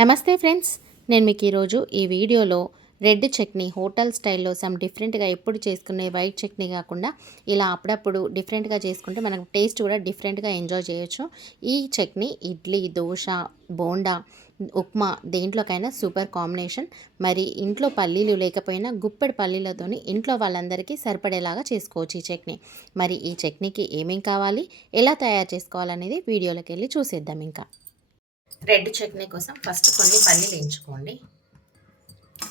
నమస్తే ఫ్రెండ్స్, నేను మీకు ఈరోజు ఈ వీడియోలో రెడ్ చట్నీ హోటల్ స్టైల్లో డిఫరెంట్గా ఎప్పుడు చేసుకునే వైట్ చట్నీ కాకుండా ఇలా అప్పుడప్పుడు డిఫరెంట్గా చేసుకుంటే మనకు టేస్ట్ కూడా డిఫరెంట్గా ఎంజాయ్ చేయొచ్చు. ఈ చట్నీ ఇడ్లీ, దోశ, బోండా, ఉప్మా దేంట్లోకైనా సూపర్ కాంబినేషన్. మరి ఇంట్లో పల్లీలు లేకపోయినా గుప్పెడు పల్లీలతోని ఇంట్లో వాళ్ళందరికీ సరిపడేలాగా చేసుకోవచ్చు ఈ చట్నీ. మరి ఈ చట్నీకి ఏమేం కావాలి, ఎలా తయారు చేసుకోవాలనేది వీడియోలోకి వెళ్ళి చూసేద్దాం. ఇంకా రెడ్ చట్నీ కోసం ఫస్ట్ కొన్ని పల్లీలు వేయించుకోండి.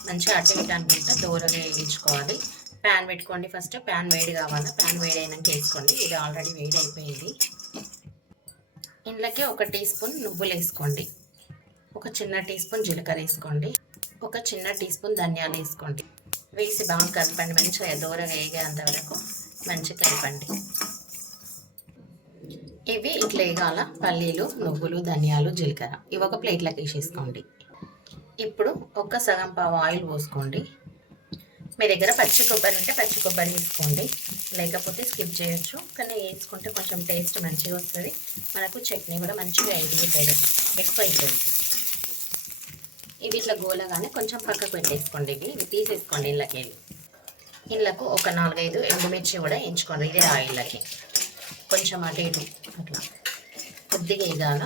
మంచిగా అటు ఇటు అనుకుంటా దూరగా వేయించుకోవాలి. ప్యాన్ పెట్టుకోండి. ఫస్ట్ ప్యాన్ వేడి కావాలి. ప్యాన్ వేడి అయినాక వేసుకోండి. ఇది ఆల్రెడీ వేడి అయిపోయింది. ఇందులోకి 1 టీ స్పూన్ నువ్వులు వేసుకోండి. 1 చిన్న టీ స్పూన్ జీలకర్ర వేసుకోండి. 1 చిన్న టీ స్పూన్ ధనియాలు వేసుకోండి. వేసి బాగా కలపండి. మంచిగా దూరగా వేగేంత వరకు మంచిగా కలపండి. ఇవి ఇట్లా వేగాల. పల్లీలు, నువ్వులు, ధనియాలు, జీలకర్ర ఇవి ఒక ప్లేట్లోకి వేసేసుకోండి. ఇప్పుడు ఒక సగం పావు ఆయిల్ పోసుకోండి. మీ దగ్గర పచ్చి కొబ్బరి ఉంటే పచ్చి కొబ్బరి వేసుకోండి, లేకపోతే స్కిప్ చేయొచ్చు. కానీ వేసుకుంటే కొంచెం టేస్ట్ మంచిగా వస్తుంది. మనకు చట్నీ కూడా మంచిగా ఎదుగుతుంది, ఎక్కువ అవుతుంది. ఇవి ఇట్లా గోలగానే కొంచెం పక్కకు పెట్టేసుకోండి. ఇవి తీసేసుకోండి. ఇళ్ళకు ఒక 4-5 ఎండుమిర్చి కూడా వేయించుకోండి. ఇదే ఆయిల్లోకి కొంచెం అటు ఇటు అట్లా కొద్దిగా వేగాల.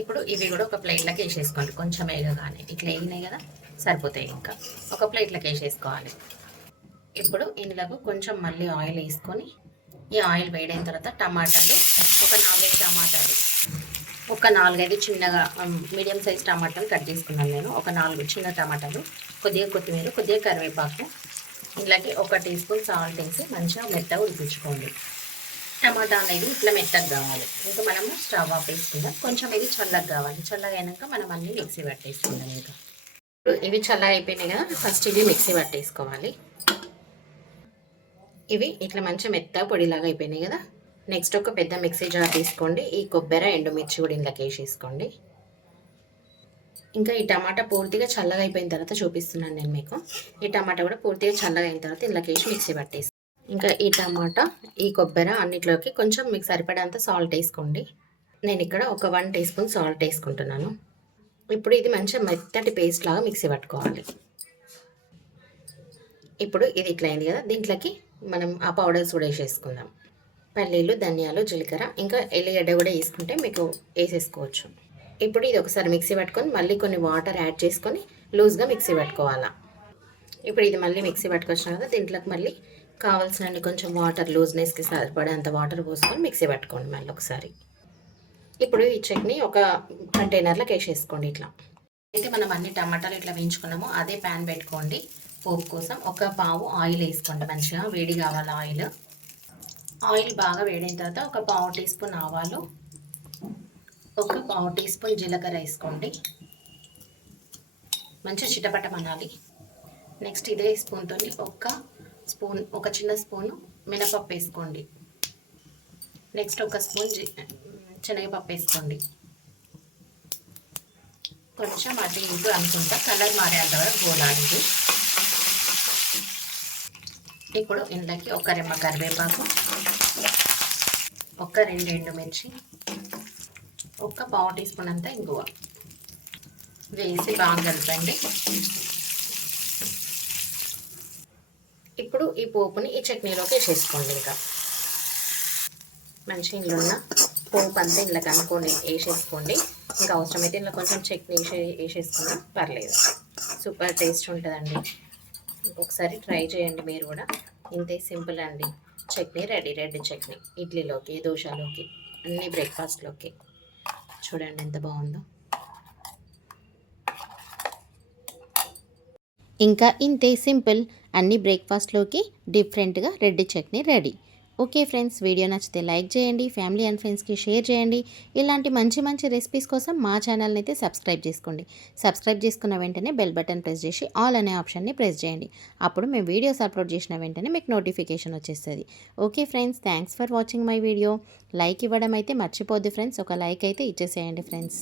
ఇప్పుడు ఇవి కూడా ఒక ప్లేట్లోకి వేసేసుకోండి. కొంచెం వేగగానే ఇట్లా వేగినాయి కదా, సరిపోతాయి. ఇంకా ఒక ప్లేట్లోకి వేసేసుకోవాలి. ఇప్పుడు ఇందులోకి కొంచెం మళ్ళీ ఆయిల్ వేసుకొని, ఈ ఆయిల్ వేడైన తర్వాత టమాటాలు, ఒక 4-5 టమాటాలు, ఒక 4-5 చిన్నగా మీడియం సైజ్ టమాటాలు కట్ చేసుకున్నాను నేను. ఒక 4 చిన్న టమాటాలు, కొద్దిగా కొత్తిమీర, కొద్దిగా కరివేపాకు, ఇందులోకి 1 టీ స్పూన్ సాల్ట్ వేసి మంచిగా మెత్తగా ఉడికించుకోండి. టమాటా అనేది ఇట్లా మెత్తగా కావాలి. ఇంకా మనము స్టవ్ ఆఫ్ వేసుకుందాం. కొంచెం ఇది చల్లగా కావాలి. చల్లగా అయినాక మనం అన్నీ మిక్సీ పట్టేసుకుందాం. ఇంకా ఇవి చల్లగా అయిపోయినాయి కదా, ఫస్ట్ ఇవి మిక్సీ పట్టేసుకోవాలి. ఇవి ఇట్లా మంచిగా మెత్తగా పొడిలాగా అయిపోయినాయి కదా. నెక్స్ట్ ఒక పెద్ద మిక్సీ జార్ తీసుకోండి. ఈ కొబ్బరి, ఎండుమిర్చి కూడా ఇందులోకి వేసేసుకోండి. ఇంకా ఈ టమాటా పూర్తిగా చల్లగా అయిపోయిన తర్వాత చూపిస్తున్నాను నేను మీకు. ఈ టమాటా కూడా పూర్తిగా చల్లగా అయిన తర్వాత ఇందులోకి వేసి మిక్సీ పట్టేసి, ఇంకా ఈ టమాటా, ఈ కొబ్బరి అన్నిట్లోకి కొంచెం మీకు సరిపడేంత సాల్ట్ వేసుకోండి. నేను ఇక్కడ ఒక 1 టీ స్పూన్ సాల్ట్ వేసుకుంటున్నాను. ఇప్పుడు ఇది మంచిగా మెత్తటి పేస్ట్ లాగా మిక్సీ పట్టుకోవాలి. ఇప్పుడు ఇది ఇట్లా అయింది కదా, దీంట్లోకి మనం ఆ పౌడర్స్ కూడా వేసేసుకుందాం. పల్లీలు, ధనియాలు, జీలకర్ర, ఇంకా ఎల్లిగడ్డ కూడా వేసుకుంటే మీకు వేసేసుకోవచ్చు. ఇప్పుడు ఇది ఒకసారి మిక్సీ పట్టుకొని మళ్ళీ కొన్ని వాటర్ యాడ్ చేసుకొని లూజ్గా మిక్సీ పట్టుకోవాలా. ఇప్పుడు ఇది మళ్ళీ మిక్సీ పట్టుకొచ్చినా కదా, దీంట్లోకి మళ్ళీ కావాల్సినన్ని కొంచెం వాటర్, లూజ్నెస్కి సరిపడేంత వాటర్ పోసుకొని మిక్సీ పట్టుకోండి మళ్ళీ ఒకసారి. ఇప్పుడు ఈ చట్నీ ఒక కంటైనర్లోకి వేసేసుకోండి. ఇట్లా అయితే మనం అన్ని టమాటాలు ఇట్లా వేయించుకున్నామో అదే ప్యాన్ పెట్టుకోండి. పోపు కోసం ఒక పావు ఆయిల్ వేసుకోండి. మంచిగా వేడి కావాలి ఆయిల్. ఆయిల్ బాగా వేడైన తర్వాత ఒక పావు టీ స్పూన్ ఆవాలు, ఒక పావు టీ స్పూన్ జీలకర్ర వేసుకోండి. మంచిగా చిటపటమనాలి. నెక్స్ట్ ఇదే స్పూన్తో ఒక చిన్న స్పూను మినపప్పు వేసుకోండి. నెక్స్ట్ ఒక స్పూన్ శనగపప్పు వేసుకోండి. కొంచెం అటు ఇటు అనుకుంటా కలర్ మారేంత వరకు గోలాలి. ఇప్పుడు ఇందులోకి ఒక రెమ్మ కరివేపాకు, ఒక 2 ఎండుమిర్చి, ఒక పావు టీ స్పూన్ అంతా ఇంగువ వేసి బాగా కలపండి. ఇప్పుడు ఈ పోపుని ఈ చట్నీలోకి వేసేసుకోండి. ఇంకా మంచిగా ఇంట్లో ఉన్న పోపు అంతా ఇంట్లో కనుక్కొని వేసేసుకోండి. ఇంకా అవసరమైతే ఇంట్లో కొంచెం చట్నీ వేసేసుకున్నా పర్లేదు. సూపర్ టేస్ట్ ఉంటుందండి. ఒకసారి ట్రై చేయండి మీరు కూడా. ఇంతే సింపుల్ అండి. చట్నీ రెడీ. రెడ్ చట్నీ ఇడ్లీలోకి, దోశలోకి, అన్ని బ్రేక్ఫాస్ట్లోకి. చూడండి ఎంత బాగుందో. ఇంకా ఇంతే సింపుల్, అన్ని బ్రేక్ఫాస్ట్లోకి డిఫరెంట్గా red chutney ready. Okay friends, video నచ్చితే లైక్ చేయండి, ఫ్యామిలీ అండ్ ఫ్రెండ్స్కి షేర్ చేయండి. ఇలాంటి మంచి మంచి రెసిపీస్ కోసం మా ఛానల్ని అయితే సబ్స్క్రైబ్ చేసుకోండి. సబ్స్క్రైబ్ చేసుకున్న వెంటనే బెల్ బటన్ ప్రెస్ చేసి ఆల్ అనే ఆప్షన్ని ప్రెస్ చేయండి. అప్పుడు మేము వీడియోస్ అప్లోడ్ చేసిన వెంటనే మీకు నోటిఫికేషన్ వచ్చేస్తుంది. Okay friends, thanks for watching my video. Like ఇవ్వడం అయితే మర్చిపోద్దు ఫ్రెండ్స్. ఒక లైక్ అయితే ఇచ్చేసేయండి ఫ్రెండ్స్.